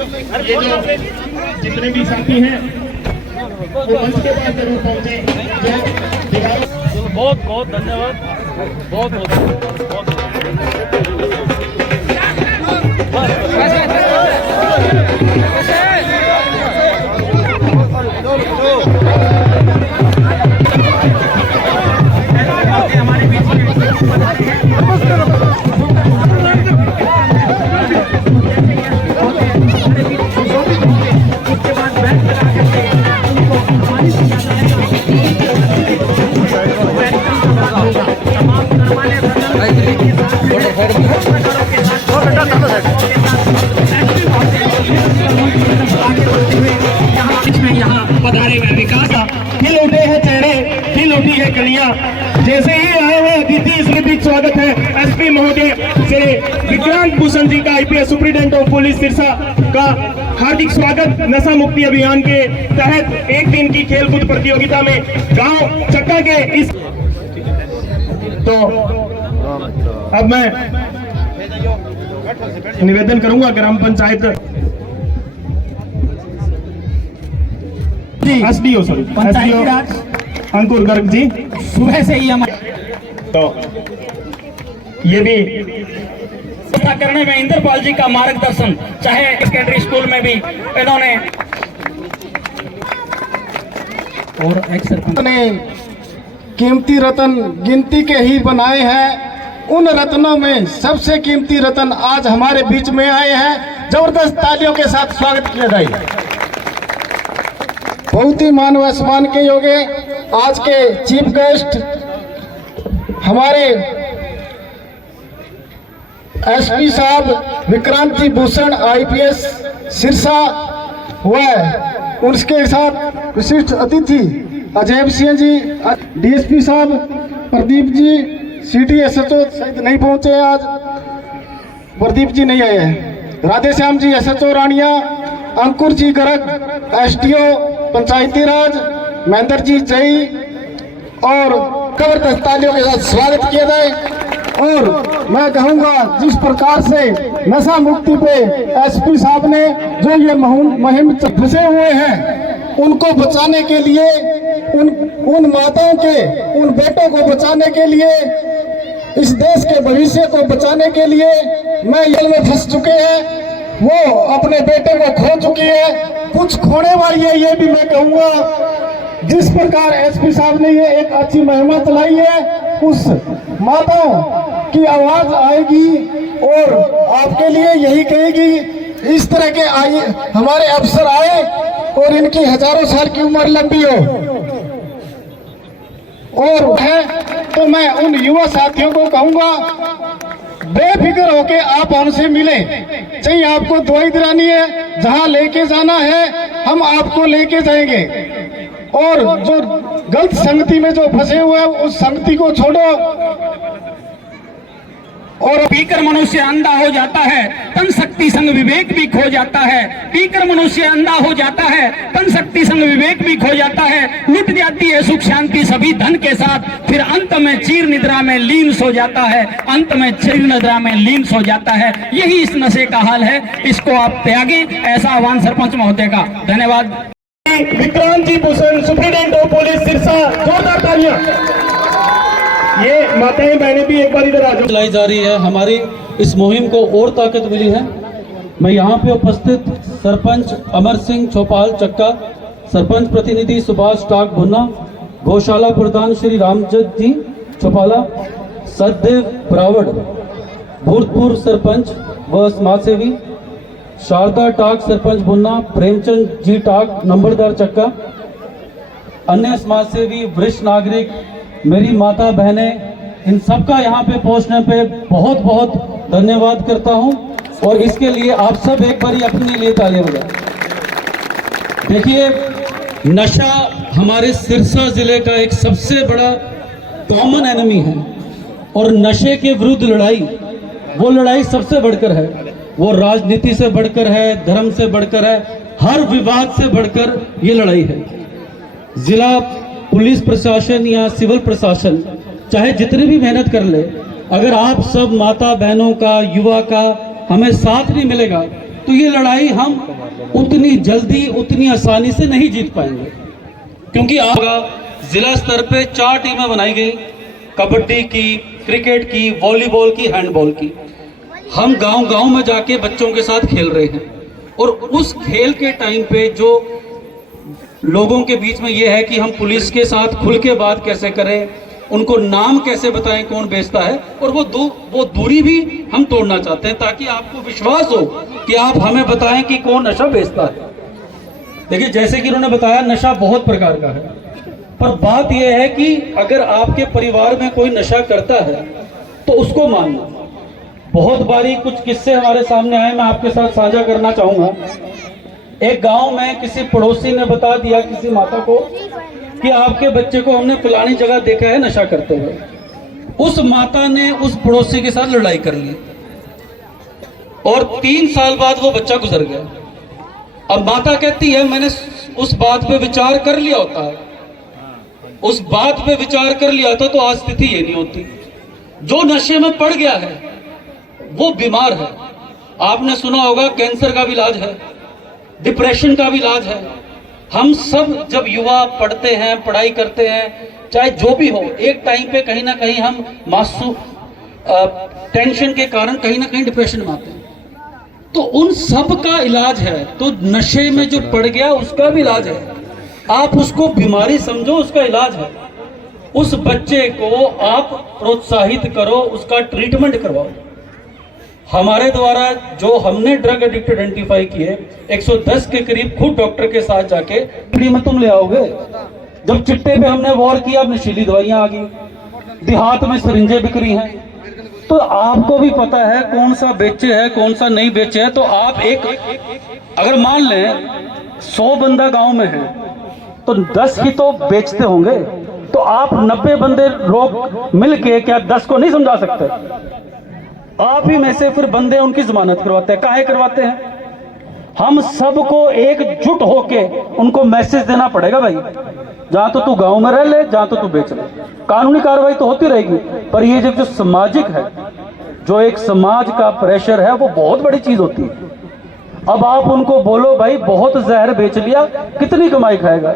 ये जो जितने भी साथी हैं वो मंच के पास जरूर पहुंचे। बहुत बहुत धन्यवाद, बहुत बहुत यहाँ पधारे हुए विकास खिल उठे हैं चेहरे, खिल उठी है कलियां। जैसे ही आए हुए अतिथि इसलिए स्वागत है एसपी महोदय श्री विक्रांत भूषण जी का, IPS superintendent of police Sirsa का हार्दिक स्वागत। नशा मुक्ति अभियान के तहत एक दिन की खेलकूद प्रतियोगिता में गांव चक्का के इस तो अब मैं निवेदन करूंगा ग्राम पंचायत एसडीओ पंचायती राज अंकुर गर्ग जी सुबह से ही हमारे तो ये भी करने में इंद्रपाल जी का मार्गदर्शन, चाहे सेकेंडरी स्कूल में भी इन्होंने और ने कीमती रतन गिनती के ही बनाए हैं। उन रत्नों में सबसे कीमती रतन आज हमारे बीच में आए हैं। जबरदस्त तालियों के साथ स्वागत किया जाए। बहुत ही मान व सम्मान के योग्य आज के चीफ गेस्ट हमारे एसपी साहब विक्रांत जी भूषण आईपीएस सिरसा व उसके साथ विशिष्ट अतिथि अजय सिंह जी, डीएसपी साहब प्रदीप जी, सिटी एसएचओ शायद नहीं पहुंचे आज, प्रदीप जी नहीं आए हैं, राधेश्याम जी एसएचओ रानिया, अंकुर जी गर्ग एसडीओ पंचायती राज, महेंद्र जी जई और जबरदस्त तालियों के साथ स्वागत किया जाए। और मैं कहूंगा जिस प्रकार से नशा मुक्ति पे एसपी साहब ने जो ये मुहिम फंसे हुए हैं उनको बचाने के लिए, उन माताओं के, उन बेटों को बचाने के लिए, इस देश के भविष्य को बचाने के लिए मैं जेल में फंस चुके हैं, वो अपने बेटे को खो चुकी है, कुछ खोने वाली है। ये भी मैं कहूँगा जिस प्रकार एसपी साहब ने ये एक अच्छी मुहिम चलाई है, उस माताओं की आवाज आएगी और आपके लिए यही कहेगी इस तरह के आए हमारे अफसर आए और इनकी हजारों साल की उम्र लंबी हो। और है तो मैं उन युवा साथियों को कहूंगा बेफिक्र होके आप हमसे मिले, चाहे आपको दवाई दिलानी है, जहां लेके जाना है हम आपको लेके जाएंगे। और जो गलत संगति में जो फंसे हुए हैं उस संगति को छोड़ो। और पीकर मनुष्य अंधा हो जाता है, तन शक्ति संग विवेक भी खो जाता है। पीकर मनुष्य अंधा हो जाता है, तन शक्ति संग विवेक भी खो जाता है। लुट जाती है सुख शांति सभी धन के साथ, फिर अंत में चीर निद्रा में लीन सो जाता है, अंत में चीर निद्रा में लीन सो जाता है। यही इस नशे का हाल है, इसको आप त्यागें, ऐसा आह्वान सरपंच महोदय का। धन्यवाद। Vikrant ji Bhushan superintendent of police Sirsa, जोरदार तालियां। ये माताएं बहनें भी एक बार इधर आ जाओ। चलाई जा रही है, हमारी इस मुहिम को और ताकत मिली है। मैं यहाँ पे उपस्थित सरपंच अमर सिंह चौपाल चक्का, सरपंच प्रतिनिधि सुभाष टाक भुन्ना, गौशाला प्रधान श्री रामजत जी चौपाला, सतदेव ब्रावड़ भूतपूर्व सरपंच व समाजसेवी, शारदा टाक सरपंच भुन्ना, प्रेमचंद जी टाक नंबरदार चक्का, अन्य समाजसेवी, वरिष्ठ नागरिक, मेरी माता बहनें, इन सबका यहाँ पे पहुँचने पे बहुत बहुत धन्यवाद करता हूँ। और इसके लिए आप सब एक बार अपने लिए तालियां बजाएं। देखिए, नशा हमारे सिरसा जिले का एक सबसे बड़ा कॉमन एनिमी है और नशे के विरुद्ध लड़ाई, वो लड़ाई सबसे बढ़कर है, वो राजनीति से बढ़कर है, धर्म से बढ़कर है, हर विवाद से बढ़कर ये लड़ाई है। जिला पुलिस प्रशासन या सिविल प्रशासन चाहे जितनी भी मेहनत कर ले, अगर आप सब माता बहनों का, युवा का हमें साथ नहीं मिलेगा तो तो ये लड़ाई हम उतनी जल्दी उतनी आसानी से नहीं जीत पाएंगे, क्योंकि जिला स्तर पे 4 टीमें बनाई गई, कबड्डी की, क्रिकेट की, वॉलीबॉल की, हैंडबॉल की। हम गांव-गांव में जाके बच्चों के साथ खेल रहे हैं, और उस खेल के टाइम पे जो लोगों के बीच में ये है कि हम पुलिस के साथ खुल के बात कैसे करें, उनको नाम कैसे बताएं कौन बेचता है, और वो दूरी भी हम तोड़ना चाहते हैं, ताकि आपको विश्वास हो कि आप हमें बताएं कि कौन नशा बेचता है। देखिए, जैसे कि उन्होंने बताया, नशा बहुत प्रकार का है, पर बात यह है कि अगर आपके परिवार में कोई नशा करता है तो उसको मानना। बहुत बारी कुछ किस्से हमारे सामने आए, मैं आपके साथ साझा करना चाहूंगा। एक गांव में किसी पड़ोसी ने बता दिया किसी माता को कि आपके बच्चे को हमने फलानी जगह देखा है नशा करते हुए। उस माता ने उस पड़ोसी के साथ लड़ाई कर ली, और 3 साल बाद वो बच्चा गुजर गया। अब माता कहती है, मैंने उस बात पे विचार कर लिया होता है, उस बात पे विचार कर लिया था तो आज स्थिति ये नहीं होती। जो नशे में पड़ गया है वो बीमार है। आपने सुना होगा, कैंसर का भी इलाज है, डिप्रेशन का भी इलाज है। हम सब जब युवा पढ़ते हैं, पढ़ाई करते हैं, चाहे जो भी हो, एक टाइम पे कहीं ना कहीं हम टेंशन के कारण कहीं ना कहीं डिप्रेशन में आते हैं। तो उन सब का इलाज है। तो नशे में जो पड़ गया उसका भी इलाज है। आप उसको बीमारी समझो, उसका इलाज है। उस बच्चे को आप प्रोत्साहित करो, उसका ट्रीटमेंट करवाओ। हमारे द्वारा जो हमने ड्रग एडिक्ट आइडेंटिफाई किए, 110 के करीब खुद डॉक्टर के साथ जाके, फ्री में तुम ले आओगे। जब चिट्टे पे हमने वॉर किया, अब नशीली दवाइयां आ गई, देहात में सिरिंजे बिक रही हैं, तो आपको भी पता है कौन सा बेचे है कौन सा नहीं बेचे है। तो आप अगर मान लें 100 बंदा गांव में है तो 10 ही तो बेचते होंगे, तो आप 90 बंदे लोग मिलके क्या 10 को नहीं समझा सकते? आप ही में से फिर बंदे उनकी जमानत करवाते हैं। काहे करवाते हैं? हम सबको एकजुट होके उनको मैसेज देना पड़ेगा, भाई जहां तो तू गांव में रह ले, जहां तो तू बेच ले। कानूनी कार्रवाई तो होती रहेगी, पर ये जो सामाजिक है, जो एक समाज का प्रेशर है, वो बहुत बड़ी चीज होती है। अब आप उनको बोलो भाई बहुत जहर बेच लिया, कितनी कमाई खाएगा?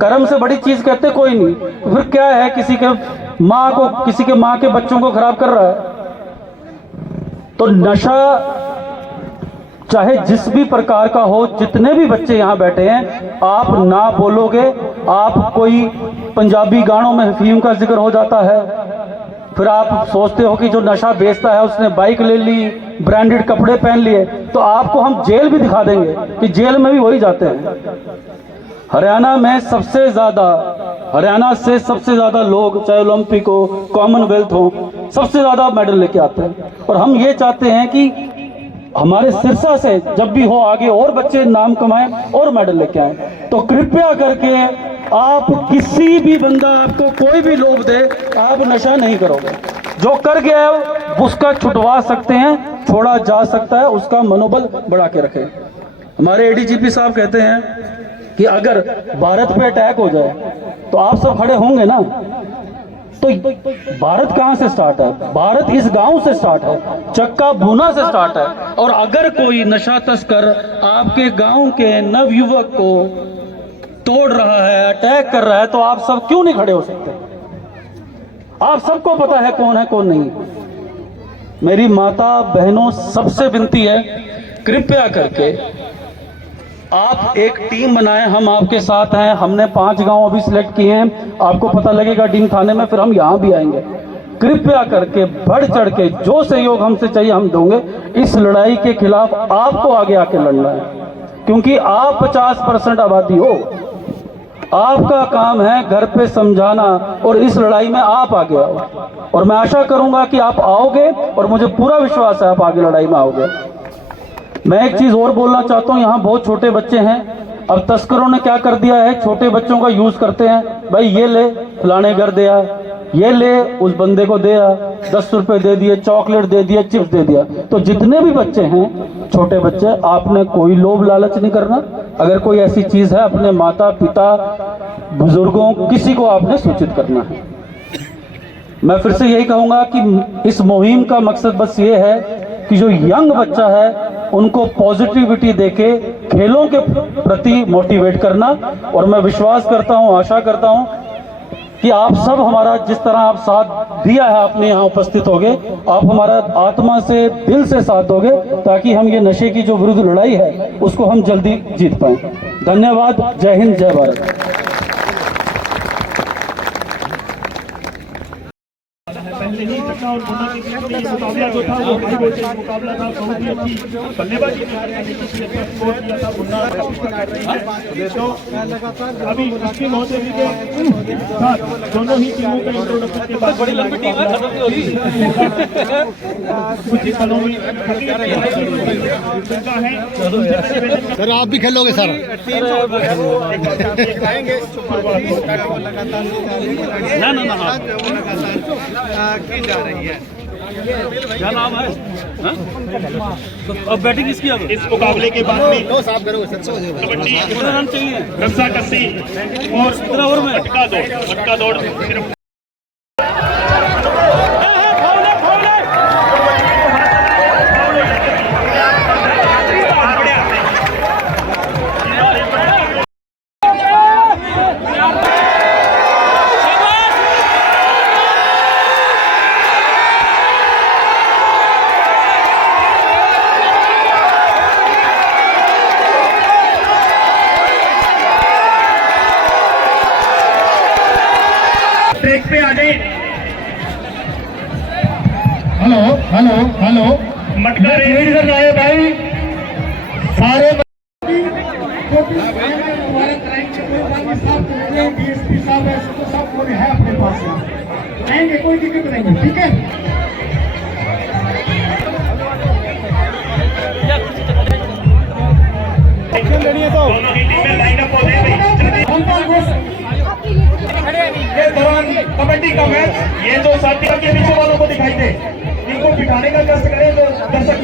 कर्म से बड़ी चीज कहते कोई नहीं। फिर क्या है, किसी के माँ के बच्चों को खराब कर रहा है। तो नशा चाहे जिस भी प्रकार का हो, जितने भी बच्चे यहाँ बैठे हैं, आप ना बोलोगे, आप कोई पंजाबी गानों में अफीम का जिक्र हो जाता है, फिर आप सोचते हो कि जो नशा बेचता है उसने बाइक ले ली, ब्रांडेड कपड़े पहन लिए, तो आपको हम जेल भी दिखा देंगे कि जेल में भी वही जाते हैं। हरियाणा से सबसे ज्यादा लोग, चाहे ओलंपिक हो, कॉमनवेल्थ हो, सबसे ज्यादा मेडल लेके आते हैं। और हम ये चाहते हैं कि हमारे सिरसा से जब भी हो आगे और बच्चे नाम कमाएं और मेडल लेके आए। तो कृपया करके आप किसी भी बंदा आपको कोई भी लोभ दे, आप नशा नहीं करोगे। जो कर गया है उसका छुटवा सकते हैं, छोड़ा जा सकता है, उसका मनोबल बढ़ा के रखें। हमारे एडीजीपी साहब कहते हैं कि अगर भारत पे अटैक हो जाए तो आप सब खड़े होंगे ना। तो भारत कहां से स्टार्ट है? भारत इस गांव से स्टार्ट है, चक्का भूना से स्टार्ट है। और अगर कोई नशा तस्कर आपके गांव के नवयुवक को तोड़ रहा है, अटैक कर रहा है, तो आप सब क्यों नहीं खड़े हो सकते? आप सबको पता है कौन है कौन नहीं। मेरी माता बहनों सबसे विनती है, कृपया करके आप एक टीम बनाएं। हम आपके साथ हैं। हमने 5 गांव अभी सिलेक्ट किए हैं, आपको पता लगेगा डीम थाने में, फिर हम यहां भी आएंगे। कृपया करके बढ़ चढ़ के जो सहयोग हमसे चाहिए हम देंगे। इस लड़ाई के खिलाफ आपको आगे आके लड़ना है, क्योंकि आप 50% आबादी हो। आपका काम है घर पे समझाना, और इस लड़ाई में आप आगे आओ। और मैं आशा करूंगा कि आप आओगे, और मुझे पूरा विश्वास है आप आगे लड़ाई में आओगे। मैं एक चीज और बोलना चाहता हूँ, यहाँ बहुत छोटे बच्चे हैं। अब तस्करों ने क्या कर दिया है, छोटे बच्चों का यूज करते हैं। भाई ये ले, फलाने घर दिया, ये ले, उस बंदे को दिया, 10 रुपए दे दिए, चॉकलेट दे दिया, चिप्स दे दिया। तो जितने भी बच्चे हैं, छोटे बच्चे, आपने कोई लोभ लालच नहीं करना। अगर कोई ऐसी चीज है, अपने माता पिता बुजुर्गों किसी को आपने सूचित करना है। मैं फिर से यही कहूंगा कि इस मुहिम का मकसद बस ये है कि जो यंग बच्चा है उनको पॉजिटिविटी देके खेलों के प्रति मोटिवेट करना। और मैं विश्वास करता हूं, आशा करता हूं कि आप सब हमारा जिस तरह आप साथ दिया है, आपने यहाँ उपस्थित होगे, आप हमारा आत्मा से दिल से साथ दोगे ताकि हम ये नशे की जो विरुद्ध लड़ाई है उसको हम जल्दी जीत पाएं। धन्यवाद। जय हिंद, जय भारत। पहले ही चक्का और मुन्ना के बीच में मुकाबला जो था वो हाई वोल्टेज मुकाबला था। बहुत ही अच्छी बल्लेबाजी कर रहे हैं, काफी अच्छा स्कोर किया था मुन्ना कर रही है। तो अभी इसके महोदय जी के साथ दोनों ही टीमों का इंट्रोडक्शन के बाद बड़ी लंबी टीम है, कुछ ही पलों में है। सर आप भी खेलोगे सर? की जा रही है। क्या नाम है? अब बैटिंग किसकी? अब इस मुकाबले के बाद में कबड्डी, कितने रन चाहिए? रस्सा कस्सी और कितना ओवर में? मटका दौड़ सिर्फ ट्रैक पे आ गए। हेलो हेलो हेलो, मटका रेडी कर रहे भाई सारे डीएसपी साहब ऐसे तो सब कोई है अपने पास में, आएंगे कोई दिक्कत नहीं है, ठीक है। दोनों ही टीमें लाइनअप हो गई। ये दौरान कबड्डी का मैच, ये जो साथी के पीछे वालों को दिखाई दे, इनको बिठाने का कष्ट करें तो दर्शक